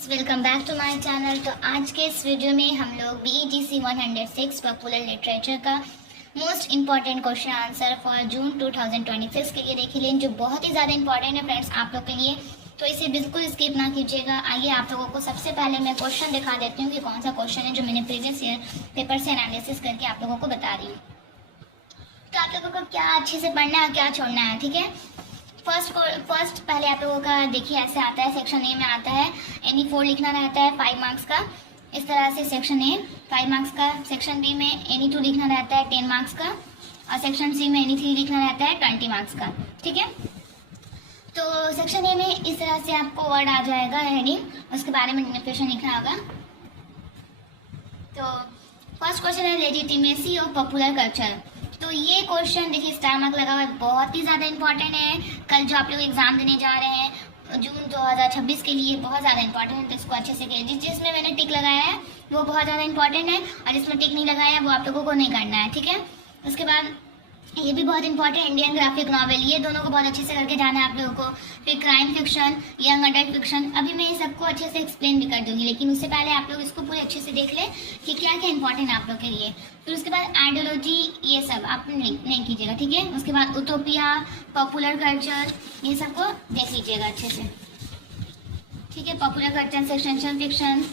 Welcome back to my channel. तो आज के इस वीडियो में हम लोग BEGC 106 पॉपुलर लिटरेचर का most important question answer for जून 2026 के लिए देखेंगे, जो बहुत ही ज़्यादा इंपॉर्टेंट है फ्रेंड्स आप लोग के लिए। तो इसे बिल्कुल स्किप ना कीजिएगा। आइए आप लोगों को सबसे पहले मैं क्वेश्चन दिखा देती हूँ कि कौन सा क्वेश्चन है जो मैंने प्रीवियस ईयर पेपर से एनालिसिस करके आप लोगों को बता रही हूँ। तो आप लोगों को क्या अच्छे से पढ़ना है, क्या छोड़ना है, ठीक है। फर्स्ट पहले आप लोगों का देखिए ऐसे आता है। सेक्शन ए में आता है NE4 लिखना रहता है 5 मार्क्स का, इस तरह से सेक्शन ए 5 मार्क्स का। सेक्शन बी में NE2 लिखना रहता है 10 मार्क्स का, और सेक्शन सी में NE3 लिखना रहता है 20 मार्क्स का, ठीक है। तो सेक्शन ए में इस तरह से आपको वर्ड आ जाएगा हेडिंग, उसके बारे में डेफिनेशन लिखना होगा। तो फर्स्ट क्वेश्चन है लेजिटिमेसी ऑफ पॉपुलर कल्चर। तो ये क्वेश्चन देखिए स्टार मार्क लगा हुआ है, बहुत ही ज़्यादा इंपॉर्टेंट है। कल जो आप लोग एग्जाम देने जा रहे हैं जून 2026 के लिए, बहुत ज़्यादा इंपॉर्टेंट है। तो इसको अच्छे से करिए। जिसमें मैंने टिक लगाया है वो बहुत ज़्यादा इंपॉर्टेंट है, और जिसमें टिक नहीं लगाया है वो आप लोगों को नहीं करना है, ठीक है। उसके बाद ये भी बहुत इंपॉर्टेंट इंडियन ग्राफिक नॉवेल, ये दोनों को बहुत अच्छे से करके जाना है आप लोगों को। फिर crime fiction, young adult fiction, अभी मैं ये सबको अच्छे से एक्सप्लेन भी कर दूंगी, लेकिन उससे पहले आप लोग इसको पूरे अच्छे से देख लें कि क्या क्या इंपॉर्टेंट है आप लोग के लिए। फिर उसके बाद आइडियोलॉजी, ये सब आप नहीं कीजिएगा, ठीक है। उसके बाद उटोपिया, पॉपुलर कल्चर, ये सबको देख लीजिएगा अच्छे से, ठीक है। पॉपुलर कल्चर सेक्शन फिक्शन,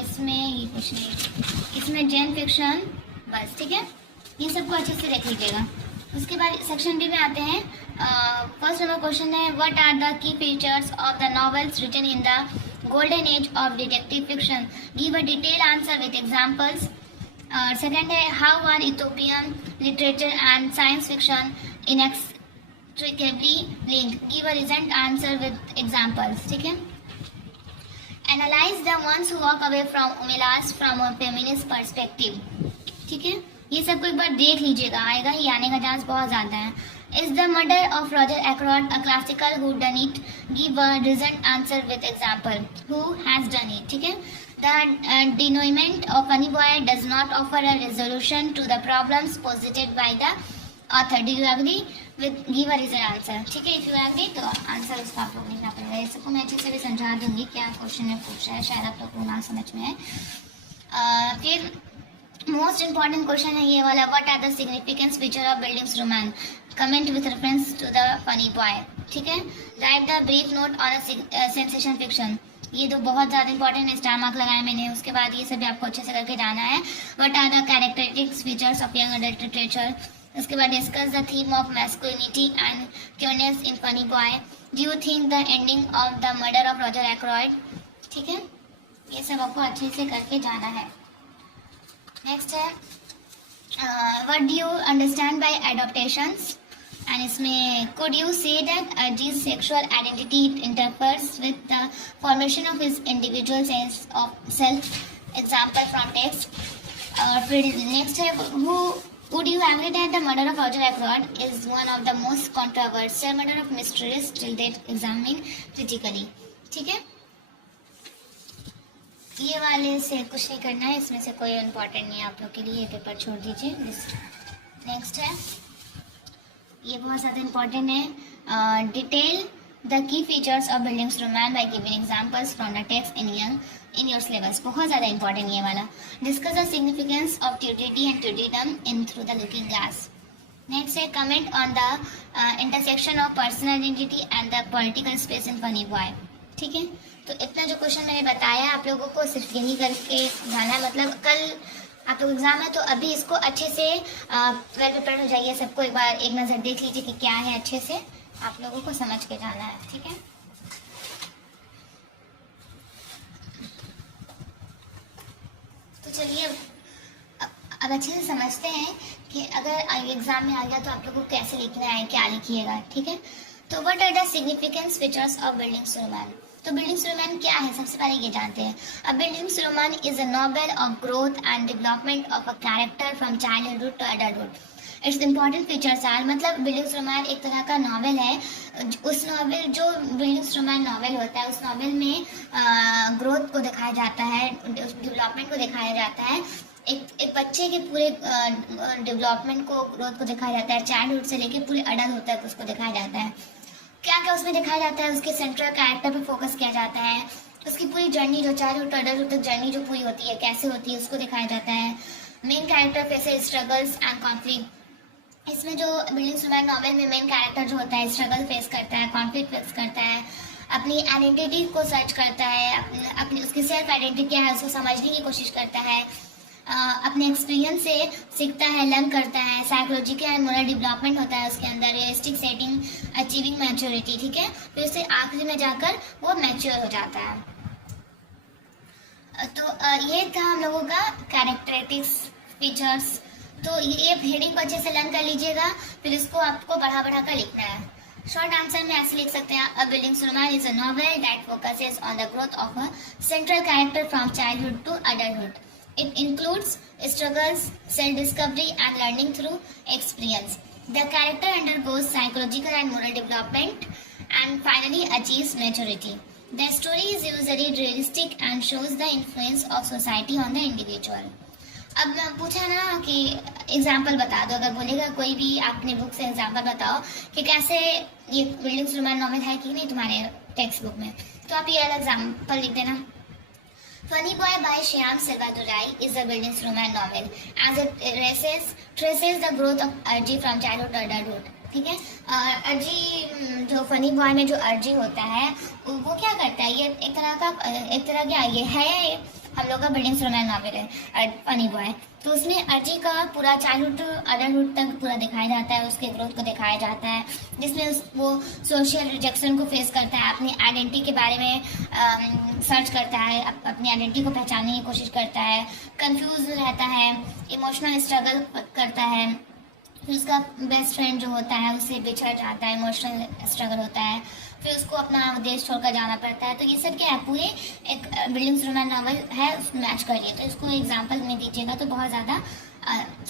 इसमें ये कुछ नहीं, इसमें जेन फिक्शन, बस, ठीक है। ये सबको अच्छे से देख लीजिएगा। उसके बाद सेक्शन बी में आते हैं। फर्स्ट नंबर क्वेश्चन है what are the key features of the novels written in the golden age of detective fiction, give a detail answer with examples. Second है how are Ethiopian literature and science fiction inextricably linked, give a recent answer with examples, ठीक है। Analyse the ones who walk away from Omelas from a feminist perspective, ठीक है। ये सबको एक बार देख लीजिएगा, आएगा ही, आने का चांस बहुत ज़्यादा है। Is the murder of Roger Ackroyd a classical whodunit, give a reason answer with example, who has done it, ठीक है। The denouement of funny Boy does not offer a resolution to the problems posited by the author, do you agree with, give a reason answer, ठीक है। If you agree तो answer उसका आप लोग लिखना पड़ेगा। ये सबको मैं अच्छे से भी समझा दूंगी क्या क्वेश्चन में पूछ रहा है, शायद आप लोग को ना समझ में है। फिर मोस्ट इंपॉर्टेंट क्वेश्चन है ये वाला, what are the significance feature of buildings Roman, comment with reference to the funny boy, ठीक है। Write the brief note on a sensation fiction, ये तो बहुत ज़्यादा इंपॉर्टेंट है, स्टार मार्क लगाया मैंने। उसके बाद ये सब भी आपको अच्छे से करके जाना है। What are the characteristics features of young adult literature, उसके बाद discuss the theme of masculinity and queerness in Funny Boy, do you think the ending of the murder of Roger Ackroyd, ठीक है। ये सब आपको अच्छे से करके जाना है। नेक्स्ट है what do you understand by adaptations, and इसमें could you say that Arjie's sexual identity interferes with the formation of his individual sense of self, example from text. और फिर नेक्स्ट है would you agree that the murder of Roger Ackroyd is one of the most controversial murder of mysteries till date examined critically, ठीक है। ये वाले से कुछ नहीं करना है, इसमें से कोई इम्पोर्टेंट नहीं है आप लोग के लिए, ये पेपर छोड़ दीजिए। नेक्स्ट है, ये बहुत ज़्यादा इम्पोर्टेंट है। Detail the key features of buildings Roman by giving examples from the text in your syllabus, बहुत ज़्यादा इंपॉर्टेंट ये वाला। डिस्कस द सिग्निफिकेंस ऑफ ट्यूडिटी and Tweedledum in through the looking glass. Next है comment on the intersection of personal identity and the political space in Funny boy, ठीक है। तो इतना जो क्वेश्चन मैंने बताया आप लोगों को सिर्फ यही करके जाना है, मतलब कल आप लोग एग्जाम है तो अभी इसको अच्छे से वेल प्रिपेयर हो जाइए। सबको एक बार एक नज़र देख लीजिए कि क्या है, अच्छे से आप लोगों को समझ के जाना है, ठीक है। तो चलिए अब अच्छे से समझते हैं कि अगर एग्जाम में आ गया तो आप लोगों को कैसे लिखना है, क्या लिखिएगा, ठीक है। तो what are the significance features of buildings Roman, तो बिल्डिंग्स रोमान क्या है सबसे पहले ये जानते हैं। A bildungsroman is a novel of growth and development of a character from childhood to adulthood. Its important features are, मतलब bildungsroman एक तरह का नॉवेल है। उस नॉवेल जो बिल्डिंग्स रोमान नॉवेल होता है उस नॉवेल में ग्रोथ को दिखाया जाता है, डेवलपमेंट को दिखाया जाता है। एक बच्चे के पूरे डेवलपमेंट को, ग्रोथ को दिखाया जाता है, चाइल्डहुड से लेके पूरे अडल्ट तक उसको दिखाया जाता है। क्या क्या उसमें दिखाया जाता है, उसके सेंट्रल कैरेक्टर पे फोकस किया जाता है, उसकी पूरी जर्नी जो चाइल्डहुड टू अडल्टहुड तक जर्नी जो पूरी होती है कैसे होती है उसको दिखाया जाता है। Main character faces struggles and conflict. इसमें जो बिल्डिंग्स रोमांस नॉवेल में मेन कैरेक्टर जो होता है स्ट्रगल फेस करता है, कॉन्फ्लिक्ट फेस करता है, अपनी आइडेंटिटी को सर्च करता है, अपनी उसकी सेल्फ आइडेंटिटी क्या है उसको समझने की कोशिश करता है, अपने एक्सपीरियंस से सीखता है, लर्न करता है, साइकोलॉजिकल एंड मोरल डेवलपमेंट होता है उसके अंदर, रियलिस्टिक सेटिंग, अचीविंग मैच्योरिटी, ठीक है। फिर उससे आखिरी में जाकर वो मैच्योर हो जाता है। तो ये था हम लोगों का कैरेक्टरिस्टिक्स फीचर्स। तो ये हेडिंग को अच्छे से लर्न कर लीजिएगा, फिर इसको आपको बढ़ा बढ़ा कर लिखना है। शॉर्ट आंसर में ऐसे लिख सकते हैं, a bildungsroman is a novel that focuses on the growth of a central character from childhood to adulthood. It includes struggles, self-discovery and learning through experience. The character undergoes psychological and moral development and finally achieves maturity. The story is usually realistic and shows the influence of society on the individual. अब पूछा ना कि example बता दो, अगर बोलेगा कोई भी अपने बुक से एग्जाम्पल बताओ कि कैसे ये बिल्डिंग्स रोमांस नॉवेल है कि नहीं तुम्हारे टेक्स्ट बुक में, तो आप ये एग्जाम्पल लिख देना। Funny Boy by Shyam Selvadurai is a buildings romance novel as it traces the growth of Arji from childhood to adulthood. ठीक है, अर्जी जो फनी बॉय में जो अर्जी होता है वो क्या करता है, ये एक तरह क्या ये है हम लोग का बिल्डिंग्स रोमांस नॉवेल है फनी बॉय। तो उसमें अर्जी का पूरा चाइल्डहुड टू अडल्टहुड तक पूरा दिखाया जाता है, उसके ग्रोथ को दिखाया जाता है, जिसमें वो सोशल रिजेक्शन को फेस करता है, अपनी आइडेंटिटी के बारे में सर्च करता है, अपनी आइडेंटिटी को पहचानने की कोशिश करता है, कंफ्यूज रहता है, इमोशनल स्ट्रगल करता है, फिर उसका बेस्ट फ्रेंड जो होता है उससे बिछड़ जाता है, इमोशनल स्ट्रगल होता है, फिर उसको अपना देश छोड़कर जाना पड़ता है। तो ये सब क्या है, पूरे एक बिल्डिंग्स रोमांस नॉवेल है, उसको मैच करिए। तो इसको एग्जांपल में दीजिएगा तो बहुत ज़्यादा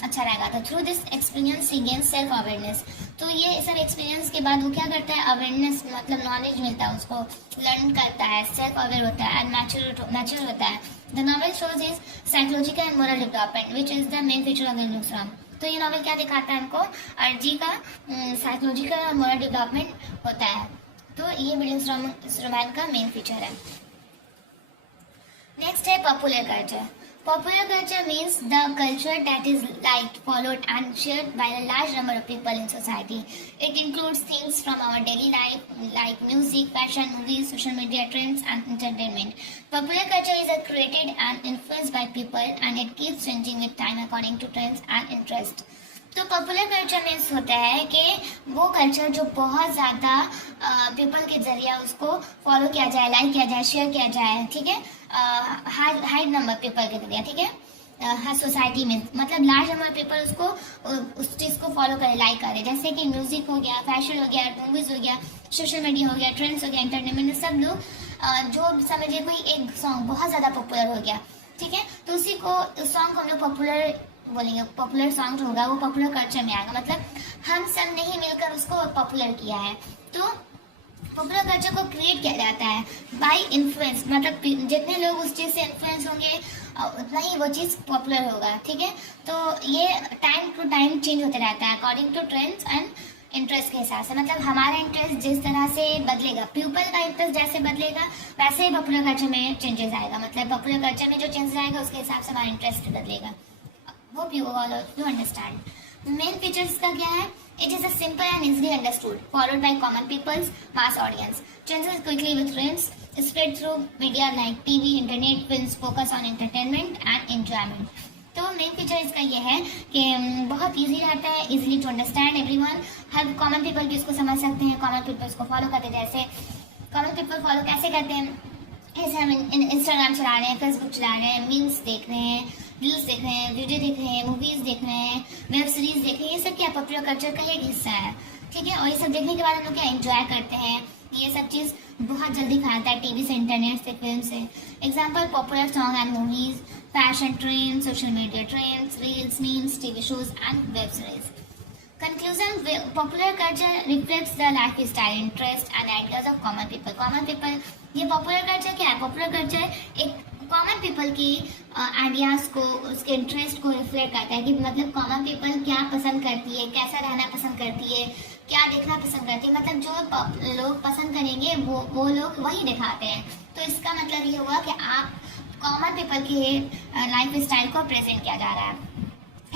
अच्छा रहेगा। तो through this experience he gains self awareness. तो ये सब एक्सपीरियंस के बाद वो क्या करता है, अवेयरनेस मतलब नॉलेज मिलता है उसको, लर्न करता है, सेल्फ अवेयर होता है एंड मैच्योर होता है। The novel shows is psychological and moral development which is the main feature of buildings romance. तो ये नॉवेल क्या दिखाता है हमको, अर्जी का साइकोलॉजिकल और मोरल डेवलपमेंट होता है। तो ये बिल्डिंग्स रोमांस का मेन फीचर है। नेक्स्ट है popular culture. Popular culture means the culture that is liked, followed and shared by a large number of people in society. It includes things from our daily life like music, fashion, movies, social media trends and entertainment. Popular culture is created and influenced by people and it keeps changing with time according to trends and interest. तो popular culture means होता है कि वो culture जो बहुत ज़्यादा people के जरिए उसको फॉलो किया जाए, लाइक किया जाए, शेयर किया जाए, ठीक है, हाई नंबर पीपल के जरिए, ठीक है, हर सोसाइटी में मतलब लार्ज नंबर पीपल उसको उस चीज़ को फॉलो करे, लाइक करे। जैसे कि म्यूजिक हो गया, फैशन हो गया, मूवीज़ हो गया, सोशल मीडिया हो गया, ट्रेंड्स हो गया, एंटरटेनमेंट, सब लोग जो समझिए कोई एक सॉन्ग बहुत ज़्यादा पॉपुलर हो गया, ठीक है, तो उसी को उस सॉन्ग को हम लोग पॉपुलर बोलेंगे, पॉपुलर सॉन्ग जो होगा वो पॉपुलर कल्चर में आएगा, मतलब हम सब ने ही मिलकर उसको पॉपुलर किया है। तो पॉपुलर कल्चर को क्रिएट किया जाता है बाय इन्फ्लुएंस, मतलब जितने लोग उस चीज़ से इन्फ्लुएंस होंगे उतना ही वो चीज़ पॉपुलर होगा, ठीक है। तो ये टाइम टू टाइम चेंज होता रहता है according to trends and interest के हिसाब से, मतलब हमारा इंटरेस्ट जिस तरह से बदलेगा, पीपल का इंटरेस्ट जैसे बदलेगा वैसे ही पॉपुलर कल्चर में चेंजेस आएगा, मतलब पॉपुलर कल्चर में जो चेंजेस आएगा उसके हिसाब से हमारा इंटरेस्ट बदलेगा। Hope you all you understand. Main features का क्या है? It is a simple and easily understood, followed by common people's mass audience. Changes quickly with trends, spread through media like TV, internet, films, focus on entertainment and enjoyment. तो main feature इसका ये है कि बहुत easy रहता है, easily to understand everyone, हर common people भी इसको समझ सकते हैं, कॉमन पीपल इसको फॉलो करते हैं। जैसे कॉमन पीपल फॉलो कैसे करते हैं, ऐसे हम इंस्टाग्राम चला रहे हैं, फेसबुक चला रहे हैं, मीम्स देख रहे हैं, रील्स देख रहे हैं, वीडियो देख रहे हैं, मूवीज़ देख रहे हैं, वेब सीरीज देख रहे हैं, ये सब क्या पॉपुलर कल्चर का एक हिस्सा है, ठीक है। और ये सब देखने के बाद हम लोग क्या एंजॉय करते हैं, ये सब चीज़ बहुत जल्दी फैलता है टीवी से, इंटरनेट से, फिल्म से। Example popular song and movies, fashion trend, social media trends, reels, memes, TV shows and web series. Conclusion, popular culture reflects the lifestyle, interest and ideas of common people. Common people, ये popular culture क्या है? Popular culture एक common people की ideas को, उसके interest को reflect करता है कि मतलब कॉमन पीपल क्या पसंद करती है, कैसा रहना पसंद करती है, क्या देखना पसंद करते हैं, मतलब जो लोग पसंद करेंगे वो लोग वही दिखाते हैं। तो इसका मतलब ये हुआ कि आप कॉमन पीपल के लाइफ स्टाइल को प्रेजेंट किया जा रहा है।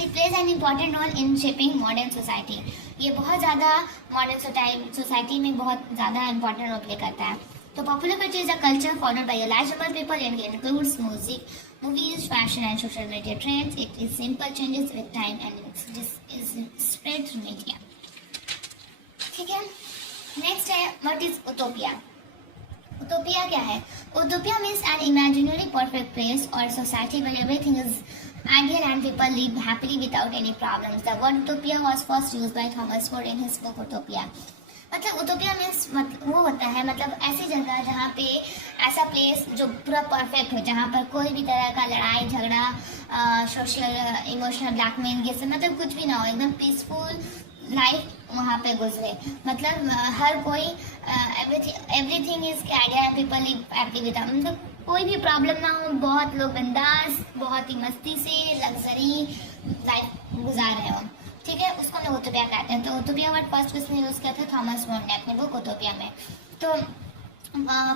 It plays an important role in shaping modern society. ये बहुत ज़्यादा मॉडर्न सोसाइटी में बहुत ज़्यादा इंपॉर्टेंट रोल प्ले करता है। तो popular culture is a culture followed by a large number of people and includes music, movies, fashion and social media trends. It is simple changes with time and this is spread through media. ठीक है, next है what is Utopia. Utopia क्या है? Utopia means an imaginary perfect place और society where everything is ideal and people live happily without any problems. The word utopia was first used by Thomas More in his book Utopia. मतलब Utopia means वो होता है मतलब ऐसी जगह जहाँ पे ऐसा प्लेस जो पूरा परफेक्ट हो, जहाँ पर कोई भी तरह का लड़ाई झगड़ा, सोशल इमोशनल ब्लैकमेल ये सब मतलब कुछ भी ना हो, एकदम पीसफुल लाइफ वहाँ पे गुजरे। मतलब हर कोई everything is idea and people live happy without, मतलब कोई भी प्रॉब्लम ना हो, बहुत लोग बिंदास बहुत ही मस्ती से लग्जरी लाइफ गुजार रहे हो। ठीक है, उसको हम लोग उटोपिया कहते हैं। तो उटोपिया वर्ड फर्स्ट किसने यूज़ किया था? थॉमस मोर ने अपने बुक उटोपिया में। तो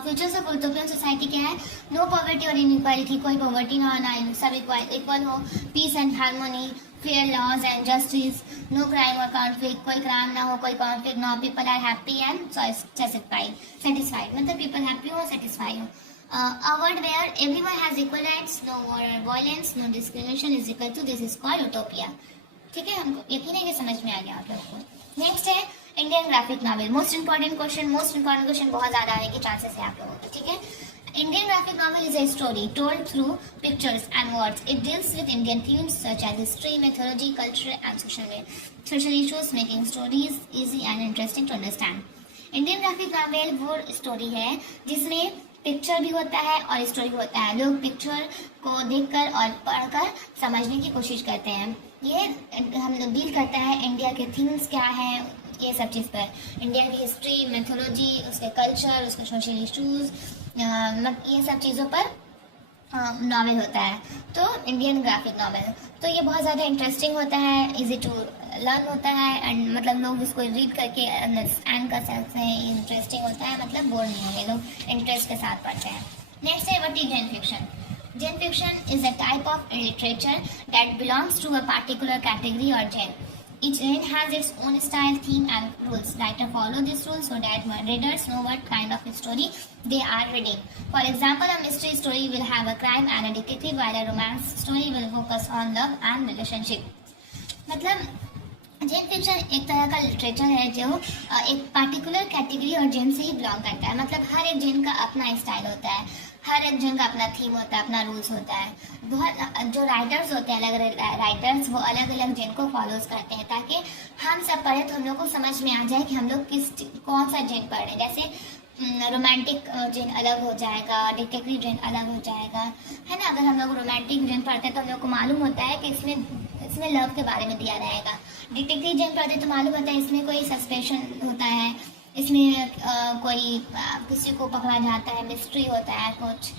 फ्यूचर्स ऑफ उटोपियन सोसाइटी क्या है? नो पॉवर्टी और इनइक्वालिटी, कोई पॉवर्टी ना होना, सब इक्वल हो, peace and harmony, fair laws and justice, no crime और कॉन्फ्लिक्ट, कोई क्राइम ना हो, कोई कॉन्फ्लिक्ट ना हो, people are happy and satisfied, मतलब पीपल हैप्पी हो, सेटिस्फाई हो। A world where everyone has equal rights, no more violence, no discrimination is equal to, this is called utopia. ठीक है, हमको यकीन है कि समझ में आ गया आप लोगों को। नेक्स्ट है Indian graphic novel. Most important question बहुत ज़्यादा आने के चांसेस है आप लोगों को। ठीक है, Indian graphic novel is a story told through pictures and words. It deals with Indian themes such as history, mythology, culture, and social issues, making stories easy and interesting to understand. Indian graphic novel वो story है जिसमें picture भी होता है और story भी होता है। लोग पिक्चर को देखकर और पढ़कर समझने की कोशिश करते हैं। ये हम लोग डील करता है इंडिया के थीम्स क्या है, ये सब चीज़ पर, इंडिया की हिस्ट्री, मैथोलॉजी, उसके कल्चर, उसके सोशल इशूज़, ये सब चीज़ों पर नॉवेल होता है। तो इंडियन ग्राफिक नॉवेल तो ये बहुत ज़्यादा इंटरेस्टिंग होता है, इजी टू लर्न होता है एंड मतलब लोग इसको रीड करके अंडरस्टैंड कर सकते हैं, इंटरेस्टिंग होता है, मतलब बोर नहीं होंगे, लोग इंटरेस्ट के साथ पढ़ते हैं। नेक्स्ट है what is gen fiction. Gen fiction is a type of literature that belongs to a particular category or genre. Each genre has its own style, theme, and rules. Writers follow these rules so that readers know what kind of story they are reading. For example, a mystery story will have a crime and a detective, while a romance story will focus on love and relationship. मतलब जेन fiction एक तरह का literature है जो एक particular category और जेन से ही belong करता है। मतलब हर एक जेन का अपना स्टाइल होता है, हर एक जन का अपना थीम होता है, अपना रूल्स होता है। बहुत जो राइटर्स होते हैं, अलग अलग राइटर्स, वो अलग अलग जेन को फॉलोज करते हैं ताकि हम सब पढ़े तो हम लोग को समझ में आ जाए कि हम लोग कौन सा जेन पढ़ रहे हैं। जैसे रोमांटिक जेन अलग हो जाएगा, डिटेक्टिव जेन अलग हो जाएगा, है ना। अगर हम लोग रोमांटिक जेन पढ़ते हैं तो हम लोग को मालूम होता है कि इसमें लव के बारे में दिया रहेगा। डिटेक्टिव जेन पढ़ते तो मालूम होता है इसमें कोई सस्पेशन होता है, इसमें कोई किसी को पकड़ा जाता है, मिस्ट्री होता है कुछ,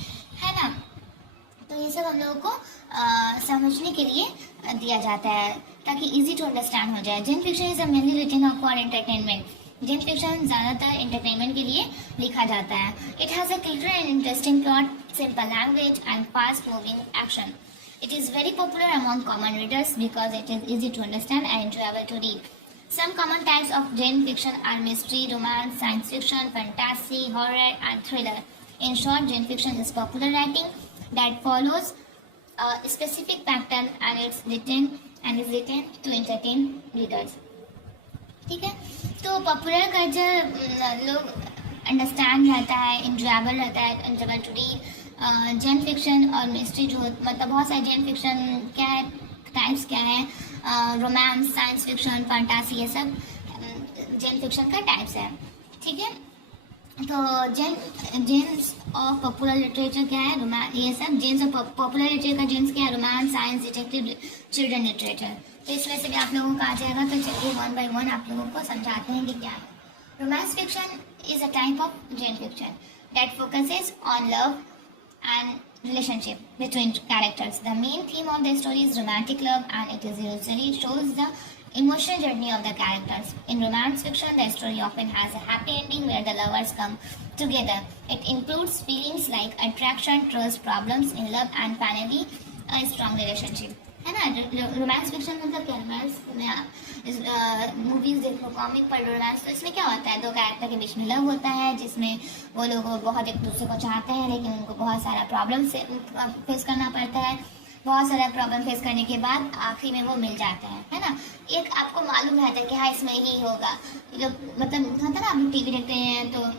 है ना। तो ये सब हम लोगों को समझने के लिए दिया जाता है ताकि इजी टू अंडरस्टैंड हो जाए। Genre fiction is mainly written for entertainment. Genre fiction ज़्यादातर एंटरटेनमेंट के लिए लिखा जाता है। It has a clear and interesting plot, simple language and fast moving action. It is very popular among common readers because it is easy to understand and enjoyable to read. Some common types of Jain fiction are mystery, romance, science fiction, fantasy, horror, and thriller. In short, Jain fiction is popular writing that follows a specific pattern and is written to entertain readers. ठीक है, तो popular culture लोग understand रहता है, enjoyable रहता है, enjoyable to read. Gen fiction और mystery जो मतलब बहुत सारे जेन फिक्शन क्या है, टाइप्स क्या है, रोमांस, साइंस फिक्शन, फैंटासी, ये सब जेन फिक्शन का टाइप्स है। ठीक है, तो जेन्स ऑफ पॉपुलर लिटरेचर क्या है, रोमांस, ये सब जेन्स ऑफ पॉपुलर लिटरेचर का जेन्स क्या है, romance, science, detective, children literature. तो इसमें से भी आप लोगों का आ जाएगा, तो चलिए वन बाय वन आप लोगों को समझाते हैं कि क्या है। Romance fiction is a type of gen fiction that focuses on love and relationship between characters. The main theme of the story is romantic love and it is usually shows the emotional journey of the characters. In romance fiction, the story often has a happy ending where the lovers come together. It includes feelings like attraction, trust, problems in love, and finally a strong relationship. है ना, romance fiction मतलब क्या, romance में movies देख लो, comic पढ़ लो, romance, तो इसमें क्या होता है, दो कैरेक्टर के बीच में लव होता है जिसमें वो लोग बहुत एक दूसरे को चाहते हैं लेकिन उनको बहुत सारा प्रॉब्लम से फेस करना पड़ता है। बहुत सारा प्रॉब्लम फेस करने के बाद आखिरी में वो मिल जाते हैं, है ना। एक आपको मालूम रहता है कि हाँ इसमें ही होगा, मतलब होता है ना, आप टीवी देखते हैं तो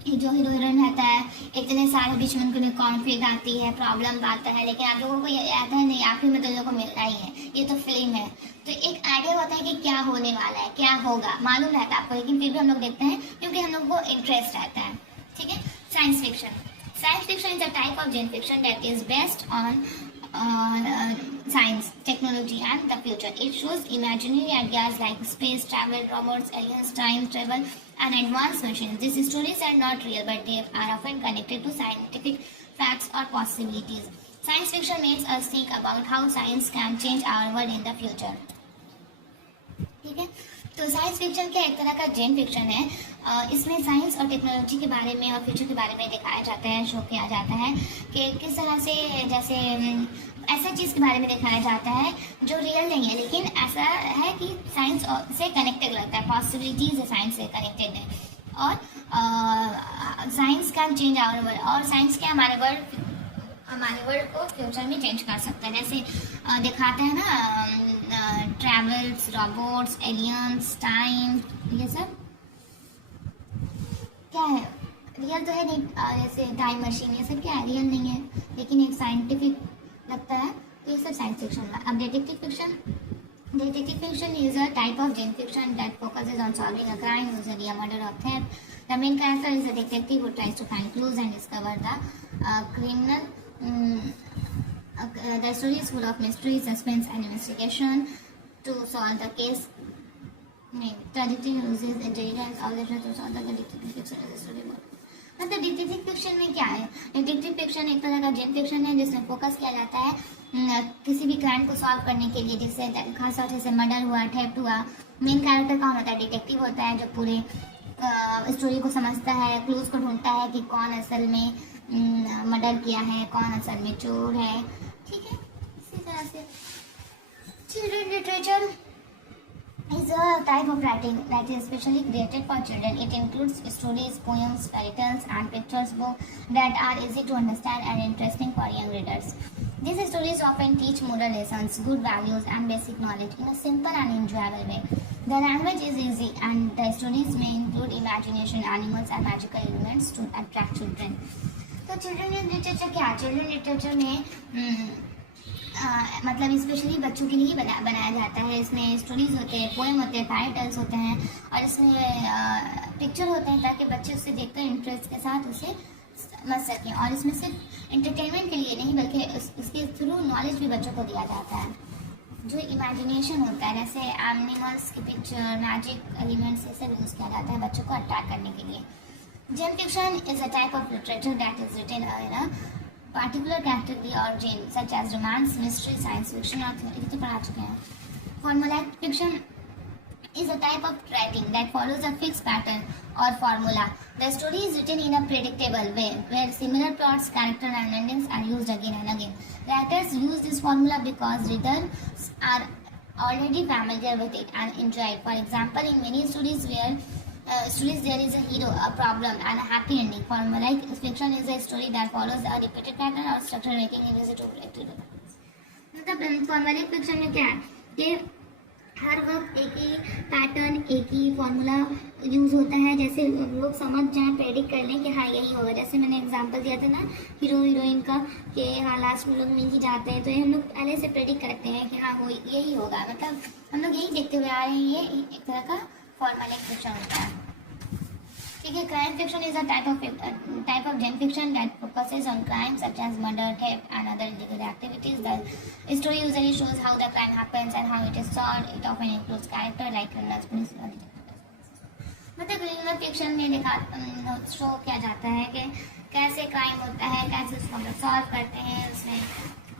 जो हीरो हीरोइन रहता है इतने सारे बीच में उनको कॉन्फ्लिक्ट आती है, प्रॉब्लम आता है, लेकिन आप लोगों को ये आता है नहीं, आखिर में तो लोगों को मिलना ही है, ये तो फिल्म है। तो एक आइडिया होता है कि क्या होने वाला है, क्या होगा, मालूम रहता है आपको, लेकिन फिर भी हम लोग देखते हैं क्योंकि हम लोग को इंटरेस्ट रहता है। ठीक है। Science fiction. Science fiction is a type of gen fiction that is based on science, technology, and the future. It shows imaginary ideas like space travel, robots, aliens, time travel, and advanced machines. These stories are not real, but they are often connected to scientific facts or possibilities. Science fiction makes us think about how science can change our world in the future. ठीक है। तो science fiction क्या एक तरह का जेन fiction है। इसमें science और टेक्नोलॉजी के बारे में और फ्यूचर के बारे में दिखाया जाता है, शो किया जाता है कि किस तरह से, जैसे ऐसा चीज़ के बारे में दिखाया जाता है जो रियल नहीं है लेकिन ऐसा है कि साइंस से कनेक्टेड लगता है, पॉसिबिलिटीज साइंस से कनेक्टेड है। और science can change our world, और साइंस क्या हमारे वर्ल्ड को फ्यूचर में चेंज कर सकता है। जैसे दिखाते हैं ना, ट्रैवल्स, रोबोट्स, एलियंस, टाइम, ये सब क्या है, रियल तो है नहीं। जैसे टाइम मशीन, ये सब क्या है, रियल नहीं है लेकिन एक साइंटिफिक लगता है, तो ये सब साइंस फिक्शन है। अब detective fiction. Detective fiction is a type of genre fiction that focuses on solving a crime, usually a murder or theft. The main character is a detective who tries to find clues and discover the criminal. The story is full of mystery, suspense, and investigation to solve the case. Detective uses intelligence, observation to solve the detective fiction is a story board. मतलब detective fiction में क्या है, detective fiction एक तरह का जेन fiction है जिसमें focus किया जाता है किसी भी क्राइम को सॉल्व करने के लिए, जैसे खासतौर जैसे मर्डर हुआ, थेफ्ट हुआ। मेन कैरेक्टर कौन होता है, डिटेक्टिव होता है जो पूरे स्टोरी को समझता है, क्लूज को ढूंढता है कि कौन असल में मर्डर किया है, कौन असल में चोर है। ठीक है। इसी तरह से children literature is a type of writing that is specially created for children. It includes stories, poems, fairy tales, and pictures books that are easy to understand and interesting for young readers. These stories often teach moral lessons, good values, and basic knowledge in a simple and enjoyable way. The language is easy, and the stories may include imagination, animals, and magical elements to attract children. तो children literature क्या, children literature में मतलब specially बच्चों के लिए बनाया जाता है। इसमें स्टोरीज होते हैं, पोएम होते हैं, फायर टेल्स होते हैं, और इसमें पिक्चर होते हैं ताकि बच्चे उसे देखकर इंटरेस्ट के साथ उसे समझ सकें। और इसमें सिर्फ एंटरटेनमेंट के लिए नहीं बल्कि इसके थ्रू नॉलेज भी बच्चों को दिया जाता है। जो इमेजिनेशन होता है, जैसे एनिमल्स की पिक्चर, मैजिक एलिमेंट्स, ये सब यूज़ किया जाता है बच्चों को अट्रैक्ट करने के लिए। Genre fiction is a type of literature that is written in a particular category or genre such as romance, mystery, science fiction और theory तो पढ़ा चुके हैं। Formulaic fiction is a type of writing that follows a fixed pattern or formula. The story is written in a predictable way where similar plots, character and endings are used again and again. Writers use this formula because readers are already familiar with it and enjoy it. For example, in many stories there is a hero, a problem, and a happy ending. Formulaic fiction is a story that follows a repeated pattern or structure, making it easy to relate to. मतलब फॉर्मूलिक fiction में क्या है कि हर वक्त एक ही pattern, एक ही formula use होता है, जैसे लोग समझ जाएं, प्रेडिक्ट कर लें कि हाँ यही होगा। जैसे मैंने एग्जांपल दिया था ना हीरो हीरोइन का कि हाँ लास्ट में लोग मिल ही जाते हैं, तो ये हम लोग पहले से प्रेडिक्ट करते हैं कि हाँ वो यही होगा। मतलब हम लोग यही देखते हुए आ रहे हैं, ये एक तरह का फॉर्मूलिक फिक्शन होता है। ठीक है। Crime fiction is a type of gen fiction that focuses on crime such as murder, theft and other illegal activities. The story usually shows how the crime happens and how it is solved. It often includes character like criminals, police और मतलब criminal fiction में show किया जाता है कि कैसे crime होता है, कैसे उसको हम लोग सॉल्व करते हैं, उसमें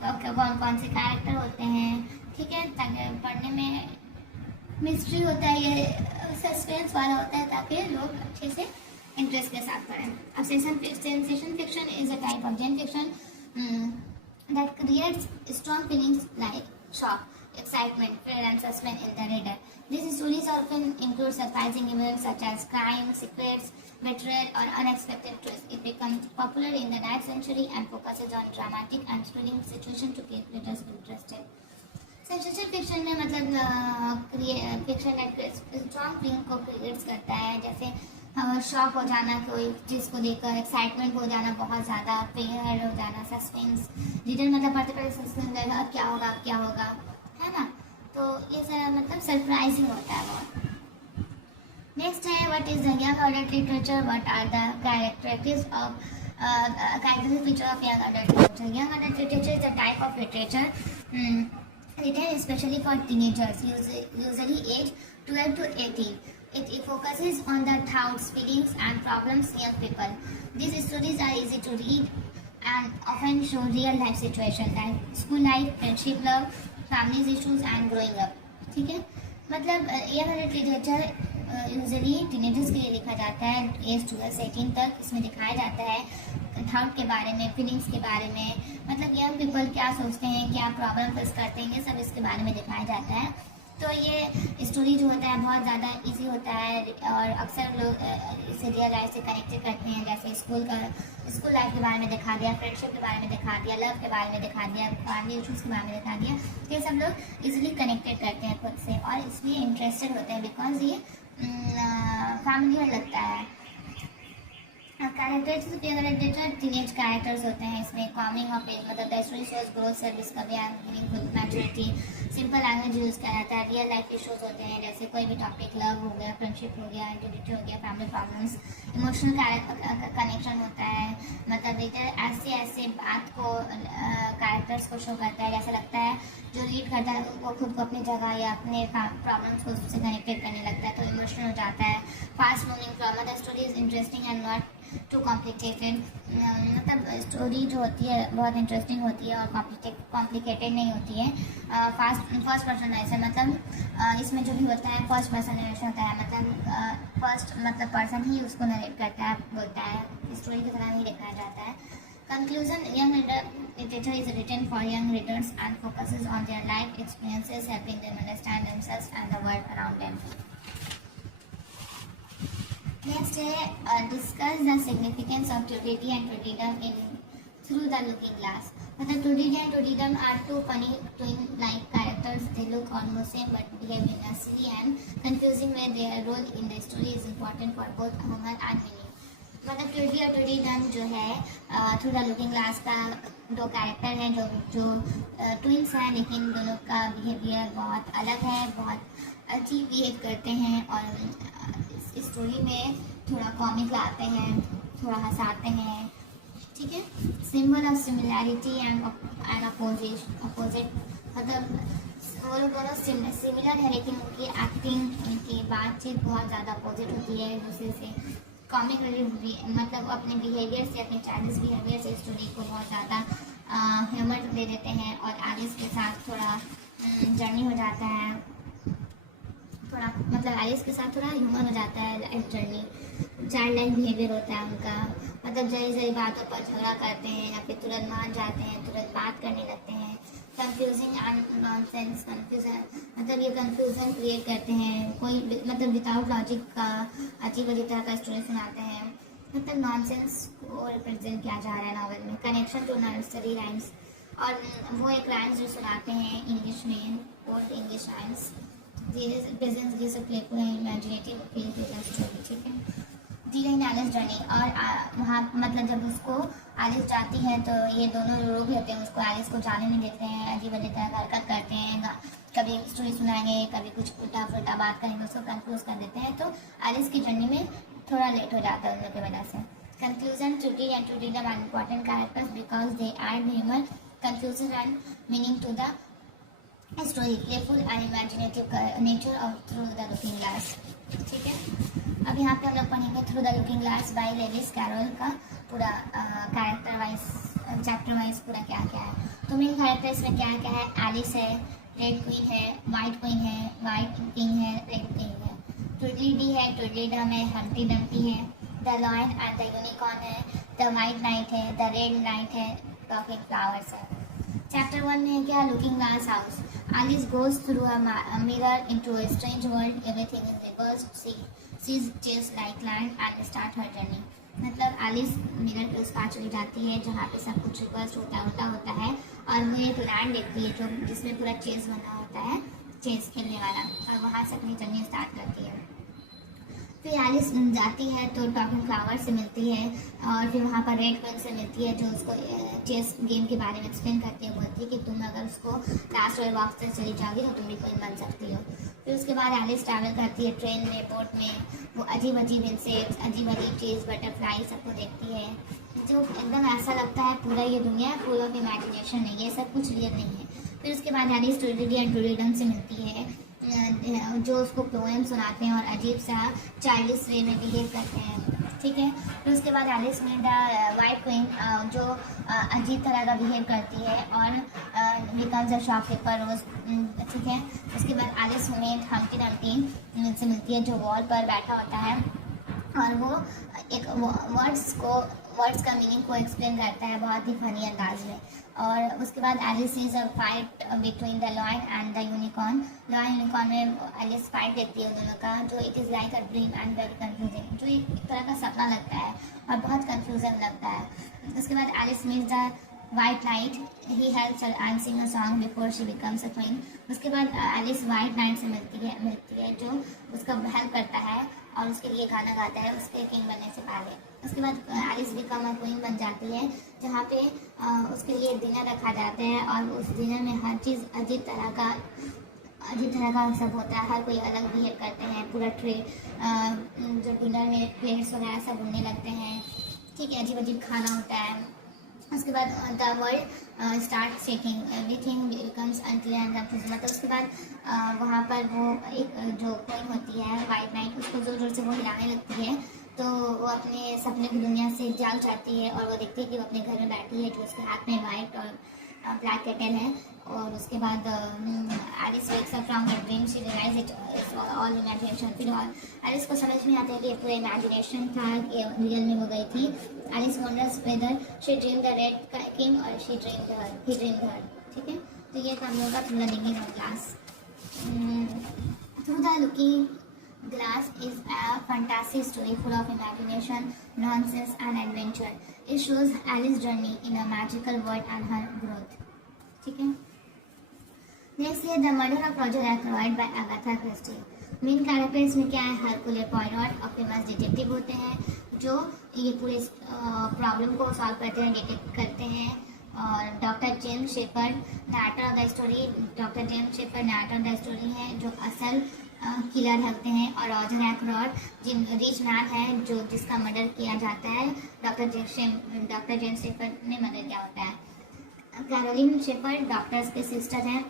कौन कौन से कैरेक्टर होते हैं। ठीक है। ताकि पढ़ने में मिस्ट्री होता है, ये सस्पेंस वाला होता है ताकि लोग अच्छे से इंटरेस्ट के साथ पढ़ें. अब sensation fiction is a type of gen fiction that creates strong feelings like shock, excitement, fear, and suspense in the reader. These stories often include surprising events such as crime, secrets, betrayal, or unexpected twists. It becomes popular in the 9th century and focuses on dramatic and thrilling situations to keep readers interested. Sensation fiction में मतलब fiction strong feeling को creates करता है, जैसे shock हो जाना कोई चीज़ को देखकर, एक्साइटमेंट हो जाना बहुत ज़्यादा, फेयर हो जाना, सस्पेंस, रीडर मतलब पढ़ते पढ़ते सस्पेंस रहेगा अब क्या होगा, है ना. तो ये सब मतलब सरप्राइजिंग होता है बहुत. नेक्स्ट है what is the young adult literature, what are the characteristics of characteristic feature of young adult literature. Young adult literature is a type of literature written especially for teenagers, usually aged 12 to 18. It focuses on the thoughts, feelings, and problems young people. These stories are easy to read and often show real life situations like school life, friendship, love, family issues, and growing up. ठीक है, मतलब young adult literature usually teenagers के लिए लिखा जाता है as 12 से 18 तक. इसमें दिखाया जाता है थॉट के बारे में, फीलिंग्स के बारे में, मतलब यंग पीपल क्या सोचते हैं, क्या प्रॉब्लम फेस करते हैं, ये सब इसके बारे में दिखाया जाता है. तो ये स्टोरी जो होता है बहुत ज़्यादा इजी होता है और अक्सर लोग इसे रियल लाइफ से कनेक्टेड करते हैं. जैसे स्कूल लाइफ के बारे में दिखा दिया, फ्रेंडशिप के बारे में दिखा दिया, लव के बारे में दिखा दिया, फैमिली इशूज़ के बारे में दिखा दिया. तो ये सब लोग इजीली कनेक्टेड करते हैं खुद से और इसलिए इंटरेस्टेड होते हैं बिकॉज ये फैमिलियर लगता है. कैरेक्टर्स टीनेज कैरेक्टर्स होते हैं. इसमें कमिंग ऑफ एज मतलब the story shows growth, self discovery and meaningful maturity. Simple language use किया जाता है. रियल लाइफ इशूज होते हैं जैसे कोई भी टॉपिक, लव हो गया, फ्रेंडशिप हो गया, आइडेंटिटी हो गया, फैमिली प्रॉब्लम्स. इमोशनल कनेक्शन होता है, मतलब रीडर ऐसे बात को कैरेक्टर्स को शो करता है जैसा लगता है जो रीड करता है वो खुद को अपनी जगह या अपने प्रॉब्लम्स को उससे कनेक्टेड करने लगता है, तो इमोशनल हो जाता है. फास्ट मूविंग फ्लॉ मतलब story is interesting and not too complicated. मतलब स्टोरी जो होती है बहुत इंटरेस्टिंग होती है और कॉम्प्लिकेटेड नहीं होती है. फर्स्ट पर्सन नरेशन मतलब इसमें जो भी होता है फर्स्ट पर्सन नरेशन होता है, मतलब फर्स्ट मतलब पर्सन ही उसको नरेट करता है, बोलता है, स्टोरी की तरह ही दिखाया जाता है. Conclusion: Young literature is written for young readers and focuses on their life experiences, helping them understand themselves and the world around them. Next है discuss the significance of tragedy and tragedian in Through the Looking Glass. मतलब tragedy and tragedian are two funny twin-like characters. They look almost same but behave in a silly and confusing way. Their role in the story is important for both humor and meaning. मतलब treaty और ट्रेडिडन जो है through the looking glass का दो character हैं जो twins हैं, लेकिन दोनों का बिहेवियर बहुत अलग है, बहुत अजीब बिहेव करते हैं और इस स्टोरी में थोड़ा कॉमिक लाते हैं, थोड़ा हंसाते हैं. ठीक है, symbol of similarity and opposite मतलब वो लोग दोनों सिमिलर है लेकिन उनकी एक्टिंग, उनकी बातचीत बहुत ज़्यादा अपोजिट होती है एक दूसरे से. कॉमिक रिलीफ मतलब अपने बिहेवियर से, अपने चाइल्डिश बिहेवियर से स्टोरी को बहुत ज़्यादा ह्यूमर दे देते हैं और एलिस के साथ थोड़ा जर्नी हो जाता है, थोड़ा मतलब एलिस के साथ थोड़ा ह्यूमर हो जाता है life journey. Child like behaviour होता है उनका, मतलब जरी बातों पर झगड़ा करते हैं या फिर तुरंत मान जाते हैं, तुरंत बात करने लगते हैं. कंफ्यूजिंग एंड नॉनसेंस कंफ्यूजन मतलब ये कंफ्यूजन क्रिएट करते हैं, कोई मतलब विदाउट लॉजिक का अजीब अजीब तरह का स्टोरी सुनाते हैं, मतलब नॉनसेंस को रिप्रेजेंट किया जा रहा है नॉवल में. कनेक्शन टू नर्सरी राइम्स और वो एक राइम्स जो सुनाते हैं इंग्लिश में, ओल्ड इंग्लिश राइम्स. प्रेजेंस जैसे playful and imaginative feel to the story. ठीक है, दी गई एलिस जर्नी और वहाँ मतलब जब उसको एलिस जाती है तो ये दोनों लोग होते हैं उसको एलिस को जाने नहीं देते हैं, अजीब अजीब तरह का हरकत करते हैं, कभी स्टोरी सुनाएंगे कभी कुछ उल्टा पुल्टा बात करेंगे, उसको कंफ्यूज कर देते हैं. तो एलिस की जर्नी में थोड़ा लेट हो जाता है उन लोग की वजह से. Conclusion: Tweedledee and Tweedledum are important characters because they add humour, confusion and meaning to the story. Playful and imaginative nature of through the looking glass. ठीक है, अब यहाँ पे हम लोग पढ़ेंगे through the looking glass by Lewis Carroll का पूरा कैरेक्टर वाइज, चैप्टर वाइज पूरा क्या क्या है. तो मेन कैरेक्टर इसमें क्या क्या है: एलिस है, रेड क्वीन है, वाइट क्वीन है, वाइट किंग है, रेड किंग है। ट्विडली डी है, ट्विडली डम है, हम्टी डम्टी है, the lion and the unicorn है, द वाइट नाइट है, द रेड नाइट है, टॉकिंग फ्लावर्स है। चैप्टर 1 में क्या, looking glass house. Alice goes through a mirror into a strange world. Everything is reversed. She sees chase like land and start her journey. मतलब Alice mirror के उस पार चली जाती है जहाँ पे सब कुछ रिवर्स होता उल्टा होता है और वो एक लैंड देखती है जो जिसमें पूरा चेस बना होता है, चेस खेलने वाला, और वहाँ से अपनी जर्नी स्टार्ट करती है। फिर एलिस जाती है तो टॉकिंग फ्लावर से मिलती है और फिर वहाँ पर रेड क्वीन से मिलती है जो उसको चेस गेम के बारे में एक्सप्लेन करती है। बोलती है कि तुम अगर उसको लास्ट रॉयल बॉक्स से चली जाओगी तो तुम भी क्वीन बन सकती हो। फिर उसके बाद एलिस ट्रैवल करती है ट्रेन में, बोट में, वो अजीब अजीब इंसेक्ट्स, अजीब अजीब चीज़, बटरफ्लाई सबको देखती है जो एकदम ऐसा लगता है पूरा ये दुनिया फुल ऑफ इमेजिनेशन है, ये सब कुछ रियल नहीं है। फिर उसके बाद एलिस ट्विडली एंड ट्विडलडम से मिलती है जो उसको पोएम सुनाते हैं और अजीब सा चाइल्डिश वे में बिहेव करते हैं। ठीक है, फिर उसके बाद एलिस में द वाइट क्वीन जो अजीब तरह का बिहेव करती है और बिकम्स अ शॉपकीपर रोज। ठीक है, उसके बाद एलिस में हम्टी डम्टी से मिलती है जो वॉल पर बैठा होता है और वो एक वर्ड्स का मीनिंग को एक्सप्लेन करता है बहुत ही फनी अंदाज में। और उसके बाद Alice is a fight between the lion and the unicorn. Lion unicorn में एलिस फाइट देखती है उन दोनों का, जो it is like a dream and very confusing, जो एक तरह का सपना लगता है और बहुत कंफ्यूजन लगता है। उसके बाद Alice meets the white knight, he helps her and sing a song before she becomes a queen. उसके बाद एलिस वाइट नाइट से मिलती है जो उसका हेल्प करता है और उसके लिए गाना गाता है उसके किंग बनने से पहले। उसके बाद एलिस बिकम अ क्वीन बन जाती है जहाँ पे उसके लिए डिनर रखा जाता है और उस डिनर में हर चीज़ अजीब तरह का सब होता है, हर कोई अलग बिहेव करते हैं। पूरा ट्रे जो डिनर में प्लेट्स वगैरह सब उड़ने लगते हैं। ठीक है, अजीब अजीब खाना होता है। उसके बाद the world start shaking, everything becomes unclear and confusing. मतलब उसके बाद वहाँ पर वो एक जो क्वीन होती है वाइट नाइट, उसको जोर जोर से वो हिलाने लगती है तो वो अपने सपने की दुनिया से जाग जाती है और वो देखती है कि वो अपने घर में बैठी है जो उसके हाथ में वाइट और ब्लैक केटल है। और उसके बाद Alice wakes up from her dream, she realize it all imagination. फिर एलिस को समझ में आता है कि ये पूरा इमेजिनेशन था, कि रियल में हो गई थी। Alice wonders whether she dream the red king और ही ड्रीम्ड हर। ठीक है, तो ये था हम लोगों का through the looking glass. Through the looking Glass is a fantasy story full of imagination, nonsense and adventure. It shows Alice's journey in a magical world and her growth. ठीक है, नेक्स्ट है the murder of Roger Ackroyd by Agatha Christie. Main characters में क्या है, हरकुले पॉयरॉट और famous detective होते हैं जो ये पूरे प्रॉब्लम को सॉल्व करते हैं, डिटेक्ट करते हैं। और doctor James shepherd narrator of the story, doctor James shepherd narrator of the story है जो असल किलर होते हैं। और रॉजर एक्रोइड जिन रिच मैन है जो जिसका मर्डर किया जाता है, डॉक्टर जेम्स शेफर्ड ने मर्डर किया होता है। कैरोलिन शेफर्ड डॉक्टर्स के सिस्टर हैं।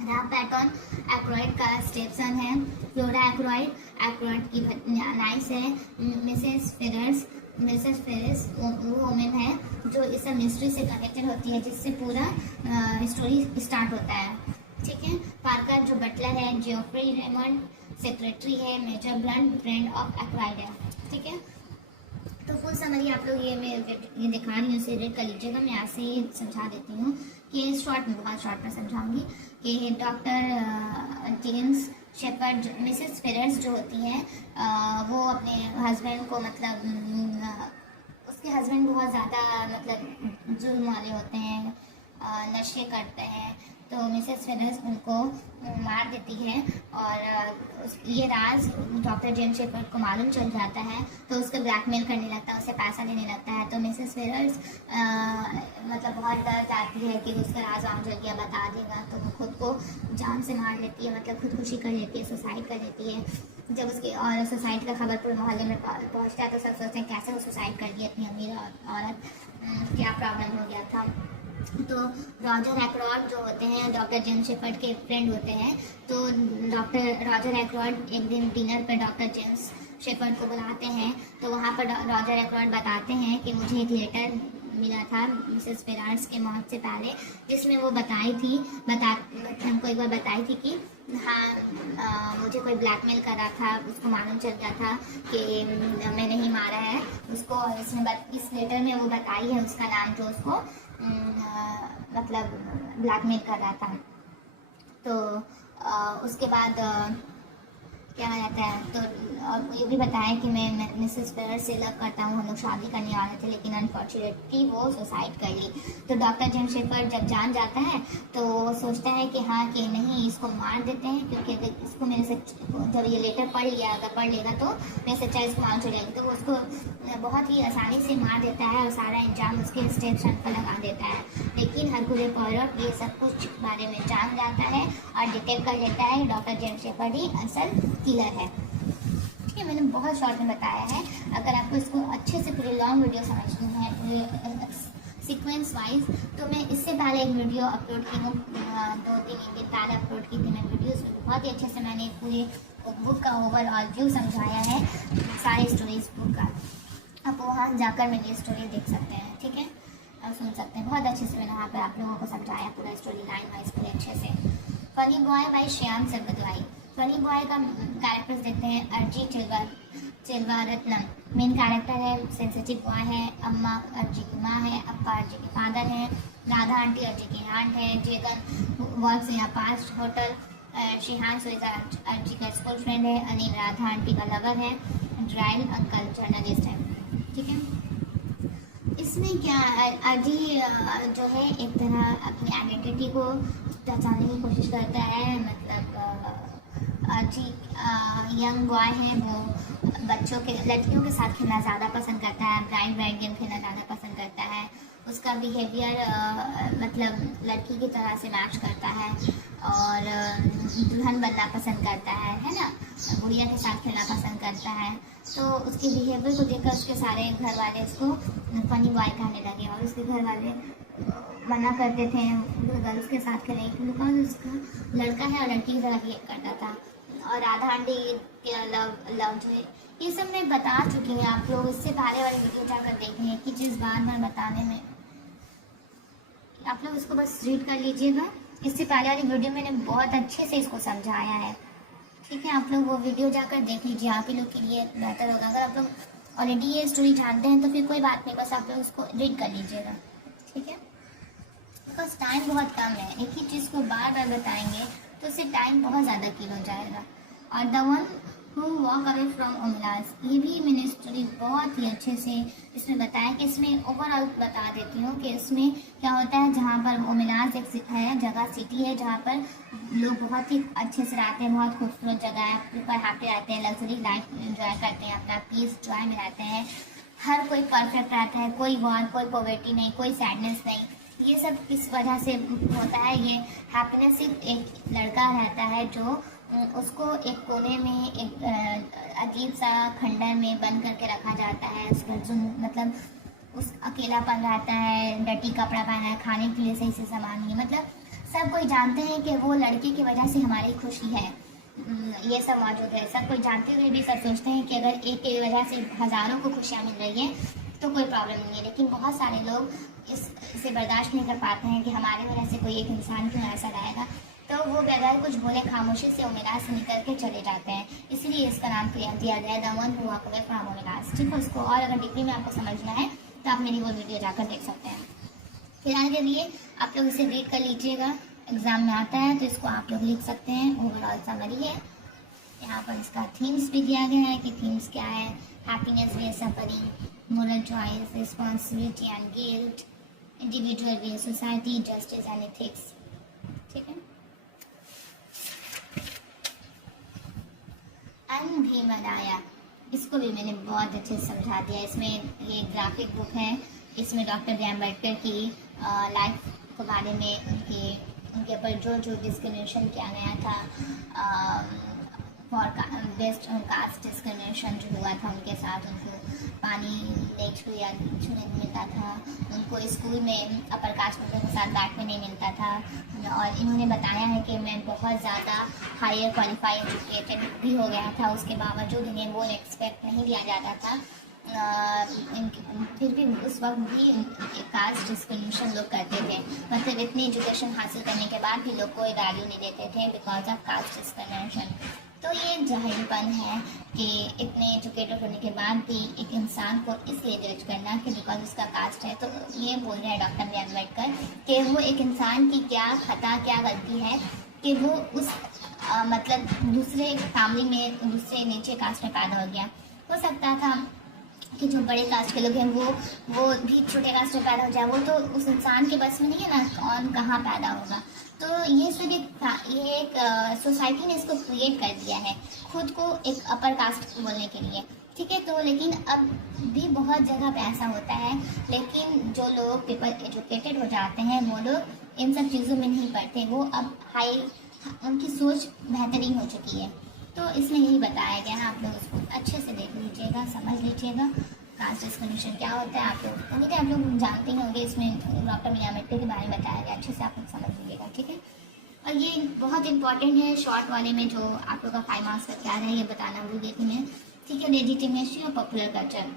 रॉब पैटर्न एक्रोइड का स्टेपसन है। फ्लोरा एक्रोइड की नाइस है। मिसेस फेरिस वो वुमेन है जो इस मिस्ट्री से कनेक्टेड होती है जिससे पूरा स्टोरी स्टार्ट होता है। ठीक है, पार्कर जो बटलर है, जियोफ्री रेमंड सेक्रेटरी है, मेजर ब्लंट फ्रेंड ऑफ एक्रोइड है। ठीक है, तो फुल समरी आप लोग ये दिखा रही हूँ, इसे रीड कर लीजिएगा। मैं ऐसे ही समझा देती हूँ कि बहुत शॉर्ट में समझाऊंगी कि doctor James shepherd Mrs Ferrers जो होती हैं वो अपने हस्बैंड को उसके हस्बैंड बहुत ज़्यादा जुल्म वाले होते हैं, नशे करते हैं, तो मिसेस फेरर्स उनको मार देती है और ये राज डॉक्टर जेम्स शेफर्ड को मालूम चल जाता है तो उसको ब्लैकमेल करने लगता है, उससे पैसा लेने लगता है। तो मिसेस फेरर्स बहुत डर जाती है कि उसका राज आम जल गया, बता देगा, तो वो खुद को जान से मार लेती है, खुदकुशी कर लेती है, सुसाइड कर लेती है। जब उसकी और सुसाइड का खबर पूरे मोहल्ले में पहुंचता है तो सब सोचते हैं कैसे वो सुसाइड कर दी, इतनी अमीर औरत, क्या प्रॉब्लम हो गया था। तो रॉजर एक्रोइड जो होते हैं डॉक्टर जेम्स शेफर्ड के फ्रेंड होते हैं, तो डॉक्टर रॉजर एक्रोइड एक दिन डिनर पर डॉक्टर जेम्स शेफर्ड को बुलाते हैं। तो वहाँ पर रॉजर एक्रोइड बताते हैं कि मुझे एक लेटर मिला था मिसेस फेरार्स के मौत से पहले, जिसमें वो हमको एक बार बताई थी कि हाँ मुझे कोई ब्लैकमेल कर रहा था, उसको मालूम चल गया था कि मैंने ही मारा है उसको। इस लेटर में वो बताई है उसका नाम जो उसको मतलब ब्लैकमेल कर रहा था। तो उसके बाद क्या कहता है, तो और ये भी बताया कि मैं मिसेस फेरर से लव करता हूँ, हम लोग शादी करने वाले थे लेकिन अनफॉर्चुनेटली वो सुसाइड कर ली। तो डॉक्टर जेम्स शेफर्ड जब जान जाता है तो सोचता है कि हाँ कि नहीं इसको मार देते हैं, क्योंकि अगर इसको मेरे से जब ये लेटर पढ़ लेगा तो मेरे सच्चाई इसको मालूम चल जाएगी। तो वो उसको बहुत ही आसानी से मार देता है और सारा इंजाम उसके स्टेशन पर लगा देता है। लेकिन हरकुले पॉयरॉट ये सब कुछ बारे में जान जाता है और डिटेक्ट कर लेता है डॉक्टर जेम्स शेफर्ड ही असल किलर है। ठीक है, मैंने बहुत शॉर्ट में बताया है। अगर आपको इसको अच्छे से पूरी लॉन्ग वीडियो समझनी है पूरे सीक्वेंस वाइज, तो मैं इससे पहले एक वीडियो अपलोड की हूँ, 2-3 दिन पहले अपलोड की थी मैं वीडियो। उसमें बहुत ही अच्छे से मैंने पूरे बुक का ओवरऑल व्यू समझाया है, सारे स्टोरीज बुक का। आप वहाँ जाकर मेरी स्टोरी देख सकते हैं, ठीक है, और सुन सकते हैं। बहुत अच्छे से मैंने वहाँ पर आप लोगों को समझाया पूरा स्टोरी लाइन वाइज पूरे अच्छे से। Funny boy by Shyam Selvadurai. Funny boy का कैरेक्टर्स देखते हैं अर्जी चिलवारत्नम। मेन कैरेक्टर है, सेंसिटिव बॉय है, अम्मा अर्जी की माँ है, अप्पा अर्जी के फादर हैं, राधा आंटी अर्जी की आंट है, Jegan works in a fast hotel, Shehan Soysa Arjie का स्कूल फ्रेंड है, अनिल राधा आंटी का लवर है, ड्राइल अंकल जर्नलिस्ट है। ठीक है, इसमें क्या अर्जी जो है एक तरह अपनी आइडेंटिटी को पहचानने की कोशिश करता है। मतलब अर्जी यंग बॉय है, वो लड़कियों के साथ खेलना ज़्यादा पसंद करता है, ब्राइड गेम खेलना ज़्यादा पसंद करता है। उसका बिहेवियर मतलब लड़की की तरह से मैच करता है और दुल्हन बनना पसंद करता है ना, गुड़िया के साथ खेलना पसंद करता है। तो उसके बिहेवियर को देखकर उसके सारे घर वाले उसको फनी बॉय कहने लगे और उसके घर वाले मना करते थे गर्ल्स के साथ खेलने के, बिकॉज उसका लड़का है और लड़की की तरह बिहेव करता था। और राधा आंटी के लव जो है ये सब मैं बता चुकी हूँ, आप लोग इससे पहले वाली वीडियो जाकर देखें कि चीज़ बार बार बताने में आप लोग इसको बस रीड कर लीजिएगा। इससे पहले वाली वीडियो मैंने बहुत अच्छे से इसको समझाया है, ठीक है, आप लोग वो वीडियो जाकर देख लीजिए, आप ही लोग के लिए बेहतर होगा। अगर आप लोग ऑलरेडी ये स्टोरी जानते हैं तो फिर कोई बात नहीं, बस आप लोग इसको रीड कर लीजिएगा, ठीक है, बिकॉज टाइम बहुत कम है। एक ही चीज़ को बार बार बताएंगे तो उससे टाइम बहुत ज़्यादा किल हो जाएगा। और the one who walk away from Omelas, ये भी मैंने स्टोरी बहुत ही अच्छे से इसमें बताया कि इसमें ओवरऑल बता देती हूँ कि इसमें क्या होता है। जहाँ पर उमिलास एक जगह सिटी है जहाँ पर लोग बहुत ही अच्छे से रहते हैं, बहुत खूबसूरत जगह है, ऊपर हैप्पी रहते हैं, लग्जरी लाइफ एंजॉय करते हैं, अपना पीस जॉय में रहते हैं, हर कोई परफेक्ट रहता है, कोई वॉर, कोई पॉवर्टी नहीं, कोई सैडनेस नहीं। ये सब किस वजह से होता है, ये हैप्पीनेस सिर्फ एक लड़का रहता है जो उसको एक कोने में एक अजीब सा खंडर में बंद करके रखा जाता है। उसका जो मतलब उस अकेलापन रहता है, डर्टी कपड़ा पहना है, खाने के लिए सही से सामान नहीं, मतलब सब कोई जानते हैं कि वो लड़के की वजह से हमारी खुशी है, ये सब मौजूद है। सब कोई जानते हुए भी सब सोचते हैं कि अगर एक की वजह से हज़ारों को खुशियाँ मिल रही हैं तो कोई प्रॉब्लम नहीं है। लेकिन बहुत सारे लोग इसे बर्दाश्त नहीं कर पाते हैं कि हमारे वजह से कोई एक इंसान क्यों ऐसा रहेगा, तो वो बगैर कुछ बोले खामोशी से उमिलास से निकल के चले जाते हैं। इसलिए इसका नाम दिया गया है the one who walk away from Omelas. ठीक है, उसको और अगर डिग्री में आपको समझना है तो आप मेरी वो वीडियो जाकर देख सकते हैं। फिलहाल के लिए आप लोग इसे रीड कर लीजिएगा, एग्जाम में आता है तो इसको आप लोग लिख सकते हैं। ओवरऑल समरी है, यहाँ पर इसका थीम्स भी दिया गया है कि थीम्स क्या है, happiness way suffering, moral choice, responsibility and guilt, individual way society, justice and ethics. ठीक है, भीमराया, इसको भी मैंने बहुत अच्छे से समझा दिया। इसमें ये ग्राफिक बुक है, इसमें डॉक्टर बी अम्बेडकर की लाइफ के बारे में उनके ऊपर जो डिस्क्रिमिनेशन किया गया था, फॉर बेस्ड कास्ट डिस्क्रिमिनेशन जो हुआ था उनके साथ, उनको पानी नहीं छूने मिलता था, उनको स्कूल में अपर कास्ट लोगों के साथ बैठने नहीं मिलता था। और इन्होंने बताया है कि मैं बहुत ज़्यादा हायर क्वालिफाई एजुकेटेड भी हो गया था, उसके बावजूद इन्हें वो रिस्पेक्ट नहीं दिया जाता था। फिर भी उस वक्त भी कास्ट डिस्क्रिमिनेशन लोग करते थे, मतलब इतनी एजुकेशन हासिल करने के बाद भी लोग कोई वैल्यू नहीं देते थे बिकॉज ऑफ कास्ट डिस्क्रिमिनेशन। तो ये जाहिलपन है कि इतने एजुकेटेड होने के बाद भी एक इंसान को इसलिए जज करना कि बिकॉज उसका कास्ट है। तो ये बोल रहे हैं डॉक्टर बी आर अम्बेडकर कि वो एक इंसान की क्या खता, क्या गलती है कि वो उस मतलब दूसरे फैमिली में दूसरे नीचे कास्ट में पैदा हो गया। हो सकता था कि जो बड़े कास्ट के लोग हैं वो भी छोटे कास्ट में पैदा हो जाए, वो तो उस इंसान के बस में नहीं है ना कौन कहाँ पैदा होगा। तो ये सब एक सोसाइटी ने इसको क्रिएट कर दिया है खुद को एक अपर कास्ट बोलने के लिए, ठीक है। तो लेकिन अब भी बहुत जगह पे ऐसा होता है, लेकिन जो लोग पीपल एजुकेटेड हो जाते हैं वो लोग इन सब चीज़ों में नहीं पढ़ते, वो अब उनकी सोच बेहतरीन हो चुकी है। तो इसमें यही बताया गया है, आप लोग इसको अच्छे से देख लीजिएगा, समझ लीजिएगा कास्ट डिस्क्रिमिनेशन क्या होता है। आप लोग उम्मीद है आप लोग जानते ही होंगे, इसमें डॉक्टर बी आर अम्बेडकर के बारे में बताया गया, अच्छे से आप लोग समझ लीजिएगा, ठीक है। और ये बहुत इंपॉर्टेंट है शॉर्ट वाले में जो आप लोग का 5 मार्क्स का क्या है ये बताना भूल गई थी मैं, ठीक है। लेजिटिमेसी और पॉपुलर कल्चर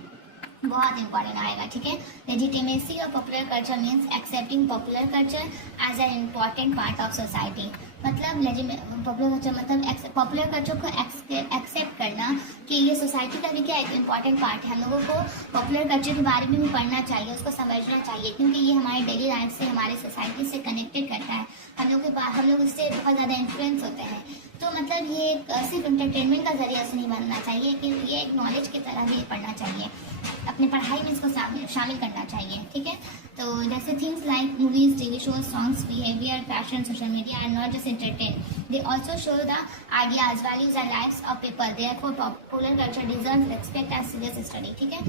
बहुत इंपॉर्टेंट आएगा, ठीक है। लेजिटिमेसी और popular culture means accepting popular culture as an important part of society. मतलब पॉपुलर कल्चर मतलब पॉपुलर कल्चर को एक्सेप्ट करना कि ये सोसाइटी का भी क्या एक इम्पॉर्टेंट पार्ट है। हम लोगों को पॉपुलर कल्चर के बारे में भी पढ़ना चाहिए, उसको समझना चाहिए, क्योंकि ये हमारे डेली लाइफ से हमारे सोसाइटी से कनेक्टेड करता है। हम लोग इससे बहुत ज़्यादा इन्फ्लुएंस होते हैं। तो मतलब ये सिर्फ इंटरटेनमेंट का जरिया से नहीं बनना चाहिए कि ये एक नॉलेज की तरह भी पढ़ना चाहिए, अपनी पढ़ाई में इसको शामिल करना चाहिए, ठीक है। तो जैसे things like movies, TV shows, songs, behaviour, fashion, social media are not just entertain, they also show the ideas, values and lifes of people, therefore popular culture deserves respect as serious study, ठीक है।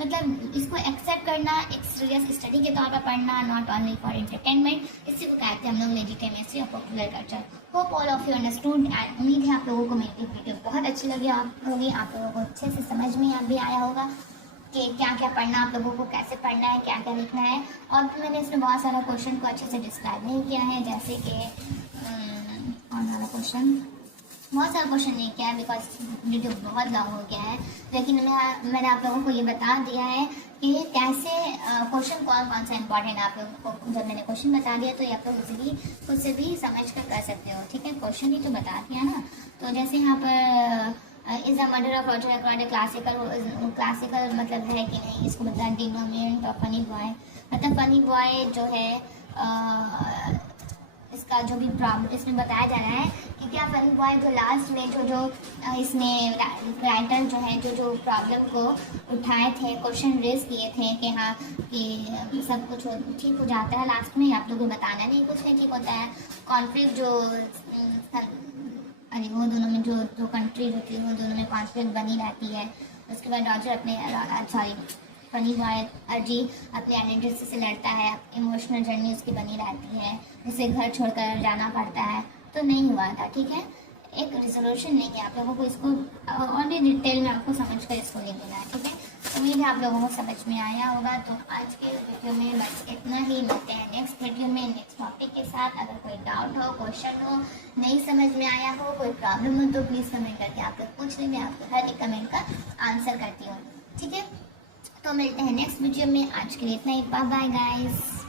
मतलब इसको accept करना, एक serious study के तौर पर पढ़ना, नॉट ओनली फॉर एंटरटेनमेंट, इसी को कहते हैं हम लोग लेजिटिमेसी और popular culture. Hope all of you understood and उम्मीद है आप लोगों को मेरी वीडियो बहुत अच्छी लगी होगी, आप लोगों को अच्छे से समझ में भी आया होगा कि क्या क्या पढ़ना, आप लोगों को कैसे पढ़ना है, क्या क्या लिखना है। और मैंने इसमें बहुत सारा क्वेश्चन को अच्छे से डिस्क्राइब नहीं किया है, जैसे कि कौन वाला क्वेश्चन, बहुत सारा क्वेश्चन नहीं किया है बिकॉज वीडियो बहुत लॉन्ग हो गया है। लेकिन मैंने आप लोगों को ये बता दिया है कि कैसे क्वेश्चन कौन सा इंपॉर्टेंट है। आप लोगों को जब मैंने क्वेश्चन बता दिया तो ये आप लोग इजीली खुद से भी समझ कर सकते हो, ठीक है। क्वेश्चन ही तो बता दिया ना। तो जैसे यहाँ पर is the murder of Roger Ackroyd classical मतलब है कि नहीं, इसको मतलब डिनोमिनेंट ऑफ फनी बॉय, मतलब फनी बॉय जो है इसका जो भी प्रॉब्लम इसमें बताया जा रहा है कि क्या फनी बॉय जो लास्ट में जो इसमें राइटर जो है जो प्रॉब्लम को उठाए थे, क्वेश्चन रेज किए थे कि हाँ कि सब कुछ ठीक हो जाता है लास्ट में, आप लोग को बताना नहीं कुछ नहीं ठीक होता है। कॉन्फ्लिक्ट जो अरे वो दोनों में जो कंट्री होती है वो दोनों में कॉन्फ्लिक्ट बनी रहती है। उसके बाद रॉजर अपने फनी बॉय अर्जी अपने आइडेंटिटी से लड़ता है, इमोशनल जर्नी उसकी बनी रहती है, उसे घर छोड़कर जाना पड़ता है। तो नहीं हुआ था, ठीक है, एक रिजोल्यूशन नहीं है। आप लोगों को इसको और भी डिटेल में आपको समझ कर इसको लिख देना है, ठीक है। उम्मीद है आप लोगों को समझ में आया होगा। तो आज के वीडियो में बस इतना ही, मिलते हैं नेक्स्ट वीडियो में नेक्स्ट टॉपिक के साथ। अगर कोई डाउट हो, क्वेश्चन हो, नहीं समझ में आया हो, कोई प्रॉब्लम हो तो प्लीज़ कमेंट करके आप लोग पूछ लें, मैं आपको हर एक कमेंट का आंसर करती हूँ, ठीक है। तो मिलते हैं नेक्स्ट वीडियो में, आज के लिए इतना ही, बाय बाय गाइस।